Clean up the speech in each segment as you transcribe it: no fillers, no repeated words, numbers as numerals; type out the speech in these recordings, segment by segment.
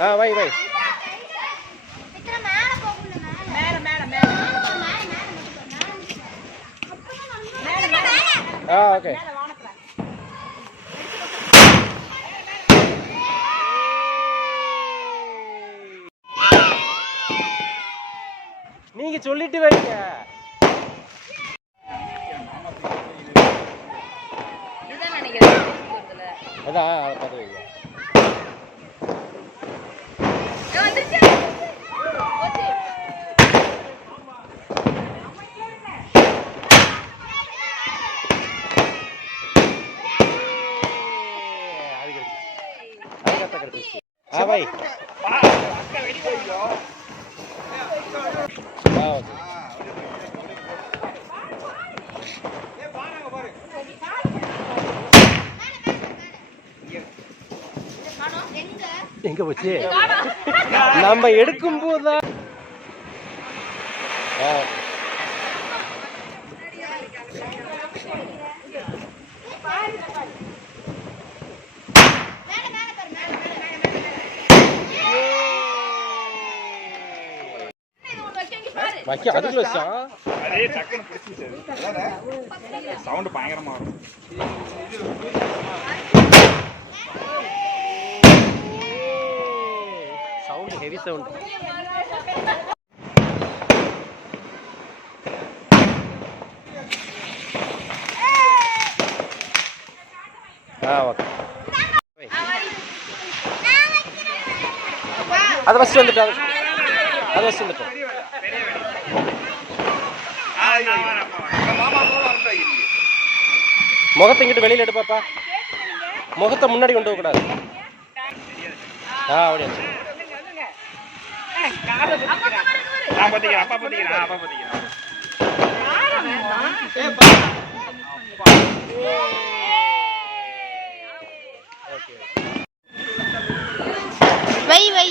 வை வை. Okay. நீங்க சொல்லிட்டு வரீங்க. அதான் பார்த்து வைங்க. भाई எங்க போச்சு நம்ம எடுக்கும் போதா வைக்க அதுக்குள்ள வச்சா அதே டக்குன்னு பிடிச்சிச்சு. சவுண்ட் பயங்கரமா வரும். Sound heavy sound. ஓகே. அதை வச்சுட்டு வந்துட்டோம். அதை வச்சுட்டு வந்துட்டோம். முகத்தை இங்கிட்டு வெளியில் எடுப்பாப்பா. முகத்தை முன்னாடி கொண்டு போகக்கூடாது. அப்படியே வை வை.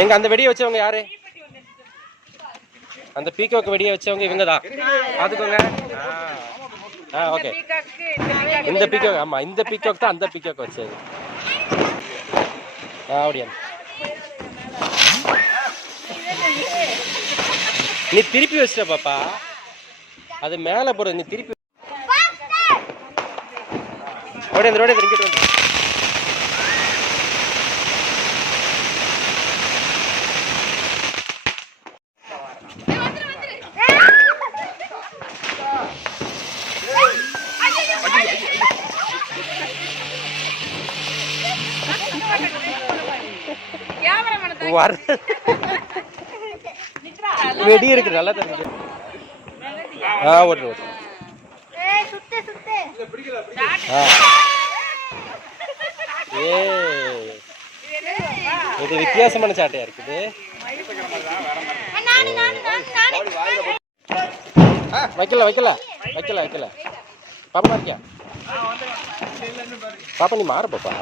எங்க அந்த வெடியை வச்சவங்க யாரு? அந்த பீகாக் வெடியை வச்சவங்க இவங்க தான். பாத்துக்கோங்க. ஓகே. இந்த பீகாக், ஆமா இந்த பீகாக் தான் அந்த பீகாக் வச்சது. அப்படியா? நீ திருப்பி வச்சிட்ட பாப்பா. அது மேல போறது. நீ திருப்பி ஓடி அந்த ரோட இங்கிட்டு வந்து. வெடி இருக்கு நல்லா தெரியுது. ஓட்டு ஓட்டு. இது வித்தியாசமான சாட்டையா இருக்குது. வைக்கல வைக்கல வைக்கல வைக்கல. பாப்பா இருக்கியா? பாப்பா நீ மாறு பாப்பா.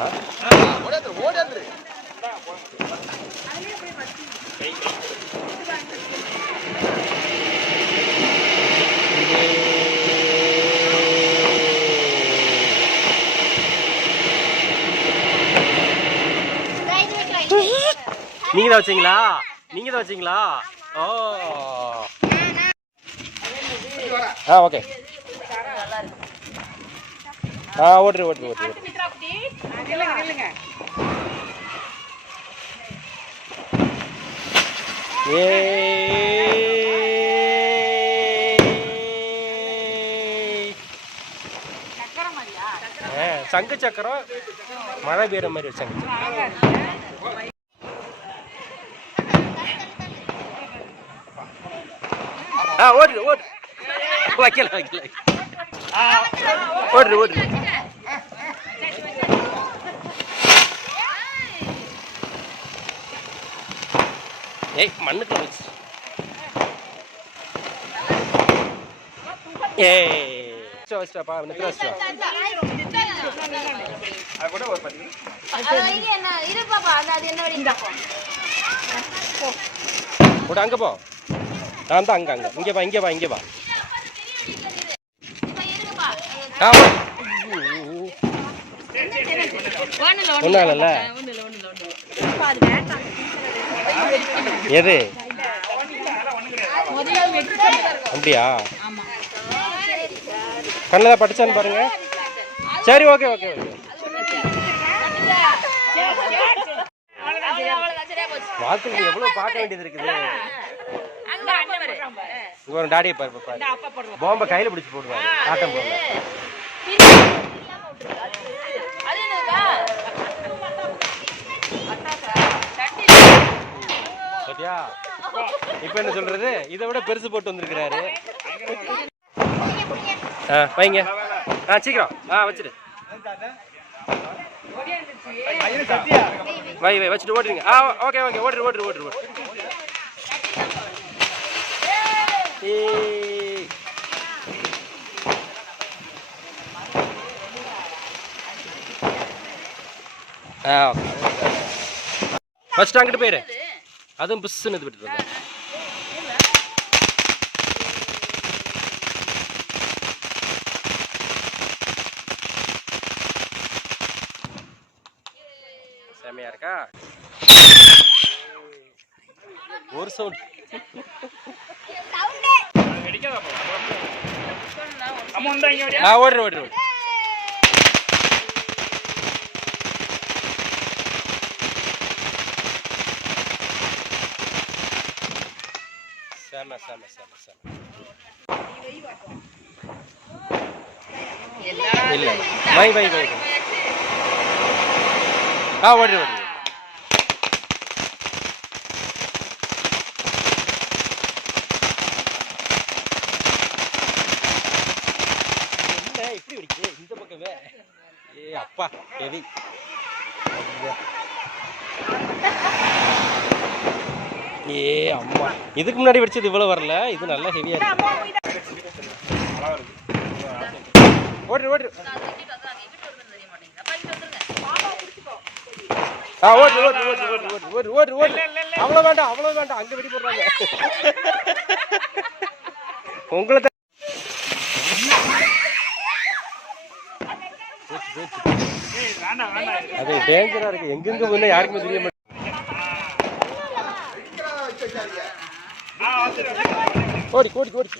நீங்க தான் வச்சீங்களா? நீங்க தான் வச்சீங்களா? ஓ ஓகே. ஓட்டு ஓட்டு ஓட்டு. சங்கு சக்கரம் மழை பெய்யுற மாதிரி சங்கு சக்கரம். ஓடு ஓடு. வைக்கல வைக்கல. ஓடு ஓடு. ஏய் மண்ணுக்குள்ள வச்சு. ஏய் வச்சுட்டாப்பா. நிற்க வச்சுட்டா. கூட அங்க போ. நான் தான் அங்க இங்க வா இங்க வா இங்க வா. ஒன்னால எது அப்படியா? கண்ணில் படிச்சான்னு பாருங்க. சரி ஓகே ஓகே ஓகே. வாழ்க்கையில் எவ்வளவு பார்க்க வேண்டியது இருக்குது. இங்க ஒரு டாடியை பாரு, பாம்பை கையில பிடிச்சி போடுவாங்க ஆட்டம் போடுவாங்க. சரியா? இப்ப என்ன சொல்றது? இதை விட பெருசு போட்டு வந்திருக்கிறாரு. வைங்க. சீக்கிரம் வச்சிரு. வை வச்சுட்டு ஓடுறீங்க. ஓகே ஓகே ஓடுரு ஓடுரு ஓடுரு ஓடு. ஃபர்ஸ்ட் அங்கிட்டு போயிரு. அதுவும் புஷ்ஷுன்னு விட்டு இருந்தேன். செமையா இருக்கா? ஒரு சவுண்ட் ஓடுற ஓடுற ஓடு. செம செம செம செம. இல்ல வை வை வை. ஓடுற ஓடுற. இப்படி வெடிக்குது இந்த பக்கமே. அப்பா ஹெவி. அம்மா இதுக்கு முன்னாடி வெடிச்சது இவ்வளவு வரல. இது நல்லா ஹெவியா இருக்கு. ஓடுற ஓடுற. ஓடுற ஓடுற ஓடுற ஓடுற ஓடுற ஓடுற ஓடுற. அவ்வளவு வேண்டாம் அவ்வளவு வேண்டாம். அங்க வெடி போடுறாங்க. உங்களை அது டேஞ்சரா இருக்கு. எங்கெங்க போனா யாருக்குமே தெரிய மாட்டேங்குது. ஓடி ஓடி ஓடி.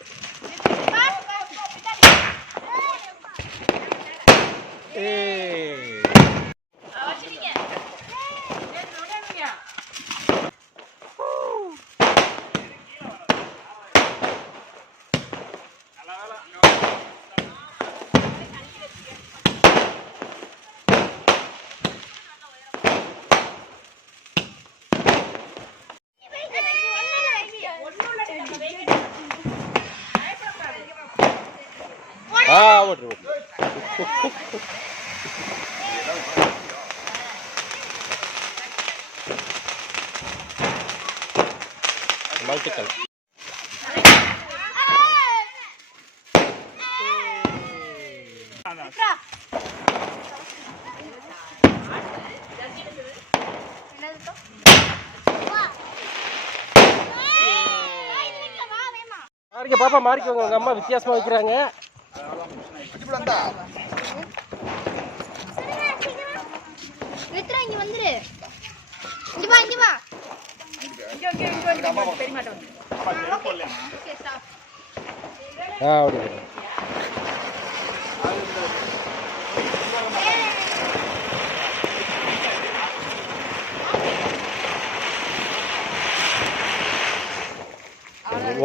ஓடுற ஓடுற. மல்டிகல். பாப்பா மாறிக்கோங்க. உங்க அம்மா வித்தியாசமா வைக்கிறாங்க.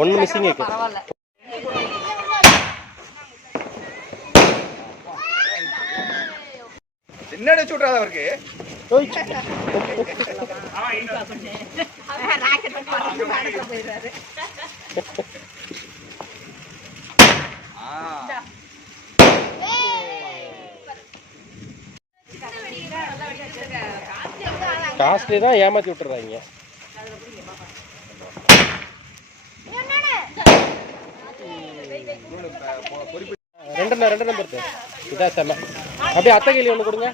ஒன்னு மிஸ்ஸிங் இருக்கு. என்னடா சுடுறாத அவருக்கு. காஸ்ட்லி தான் ஏமாத்தி விட்டுறாங்க. ரெண்டு நம்பர் இதான் செம்ம. அப்படியே அத்தை கையில் ஒன்று கொடுங்க.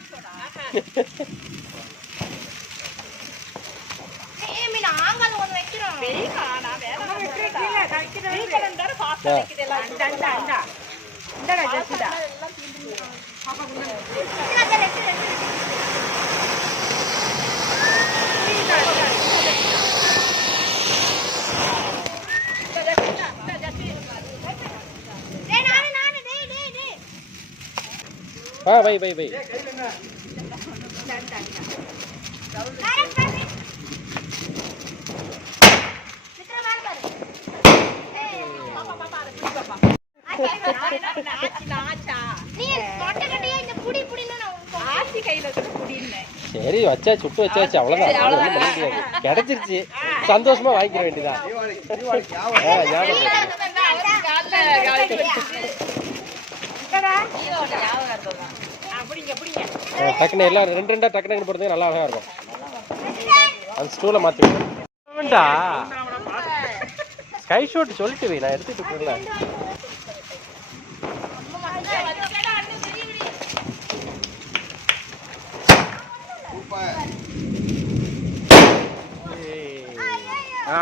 வை வை வை. சரி வச்சா சுட்டு வச்சாச்சு, அவ்வளவுதான். கிடைச்சிருச்சு, சந்தோஷமா வாங்கிக்க வேண்டியதான். டக்குனு எல்லாம் ரெண்டு ரெண்டா டக்குனு போடுறதுக்கு நல்லா அழகா இருக்கும். அந்த ஸ்டூலை மாத்திட்டா ஸ்கை ஷாட் சொல்லிட்டு வை, நான் எடுத்துட்டு போகல.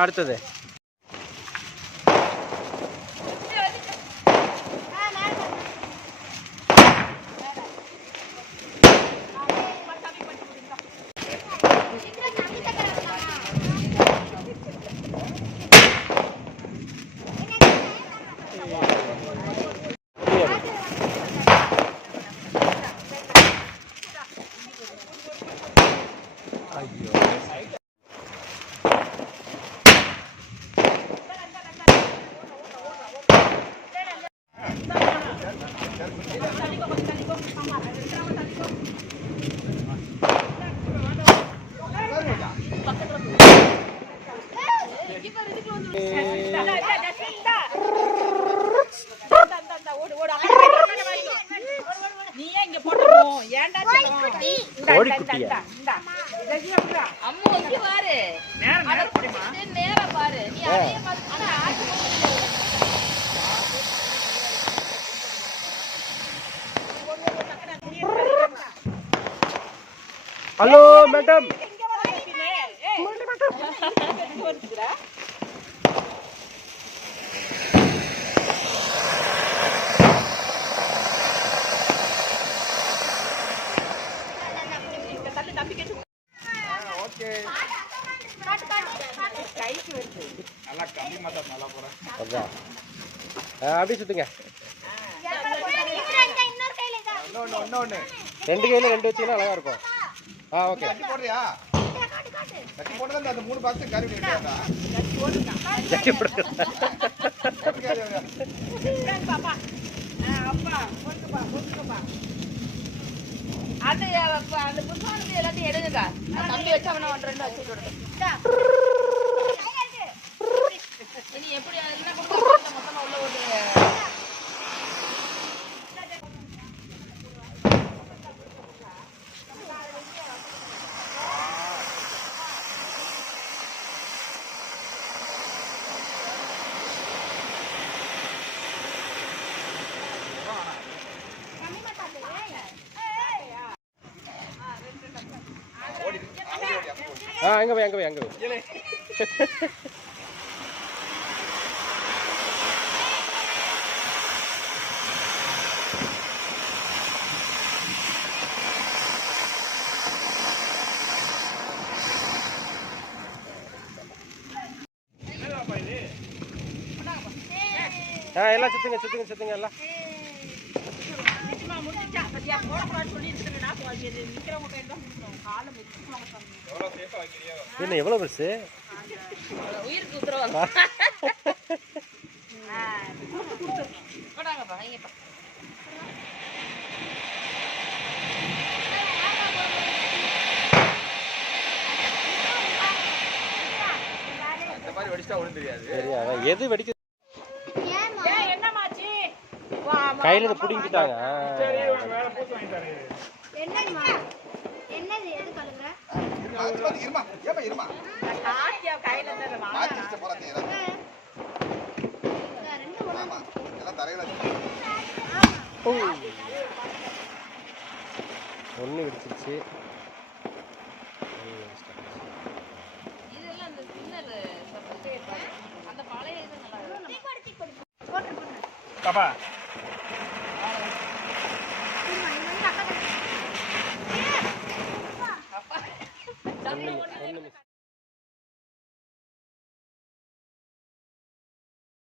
அடுத்தது ஹலோ மேடம். அப்படியே சுத்துங்க. ரெண்டு கையில ரெண்டு வச்சீங்கன்னா அழகா இருக்கும். ஓகே. கட்டி போடுறியா? கட்டி போடுறதா அந்த மூணு பாக்ஸ் கறி விட்டுறாதா? கட்டி போடு. பாப்பா அப்பா போட்டுப்பா போட்டுப்பா. அந்த புத்தகம் எல்லாத்தையும் எடுங்கக்கா. தம்பி வச்சு அவனை 1 2 வச்சு விடுறேன். இனி எப்படி என்ன கொடுக்க மொத்தமா உள்ள ஒரு அங்க போய் அங்க போய் அங்க போய். எல்லாம் சுத்துங்க சுத்துங்க சுத்துங்க எல்லாம். என்ன எவ்வளவு பெருசு? உயிருக்கு உத்தரவாதம். அந்த மாதிரி வெடிச்சா ஒண்ணும் தெரியாது. சரியா எது வெடிக்க கையில இருந்து புடிங்கிட்டாங்க. என்னம்மா என்னது எது சொல்லுங்க? இருமா ஏமா இருமா காட்டியா கையில இருந்து மாத்திச்ச போறதே ரெண்டு ஆமா எல்லாம் தரையில. ஓ கண்ணு வெடிச்சிருச்சு. இதெல்லாம் அந்த சின்ன அந்த பழைய இது நல்லா போட்டு பாப்பா